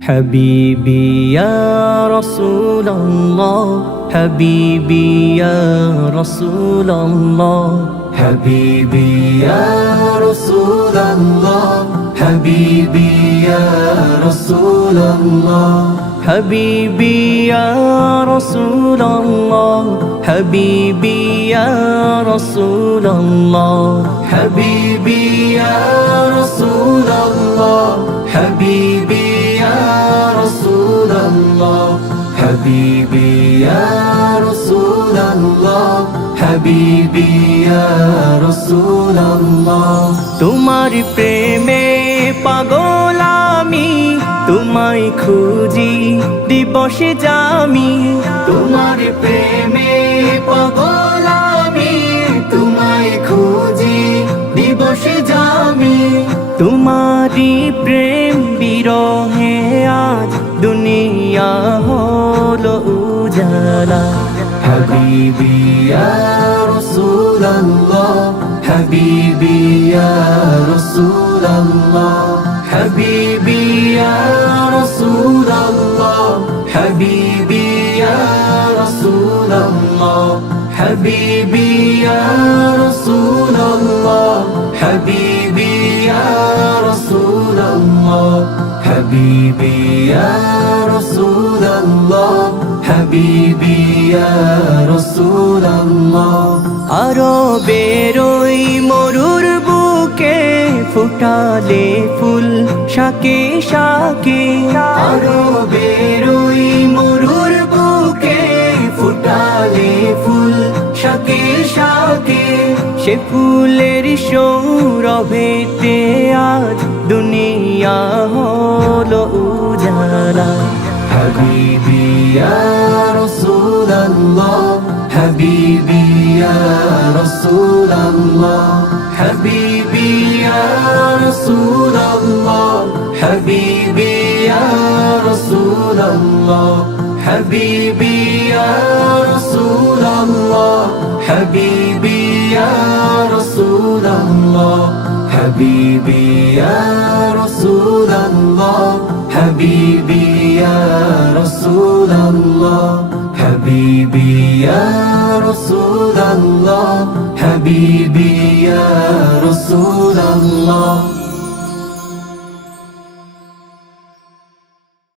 حبيبي يا رسول الله حبيبي يا رسول الله حبيبي يا رسول الله حبيبي يا رسول الله حبيبي يا رسول الله حبيبي يا رسول الله حبيبي يا رسول الله حبيبي يا رسول الله حبيبي يا رسول الله حبيبي يا رسول الله তোমার প্রেমে পাগল আমি তোমায় খুঁজি দিবসে জামি তোমার প্রেমে পাগল আমি তোমায় খুঁজি দিবসে জামি তোমারি প্রেম বিরহে আজ দুনিয়া হলো উজালা حبيبي يا رسول الله حبيبي يا رسول الله حبيبي يا رسول الله حبيبي يا رسول الله حبيبي يا رسول الله حبيبي يا رسول الله حبيبي يا رسول الله حبيبي يا رسول الله আরবের ওই মরুর বুকে ফুটালে ফুল শাকে শাকে আরবের ওই মরুর বুকে ফুটালে ফুল শাকে শাকে সে ফুলের সৌরভেতে আজ দুনিয়া হলো উজালা حبيبي يا رسول الله حبيبي يا رسول الله حبيبي يا رسول الله حبيبي يا رسول الله حبيبي يا رسول الله حبيبي يا رسول الله حبيبي يا رسول الله حبيبي يا رسول الله حبيبي يا رسول الله حبيبي يا رسول الله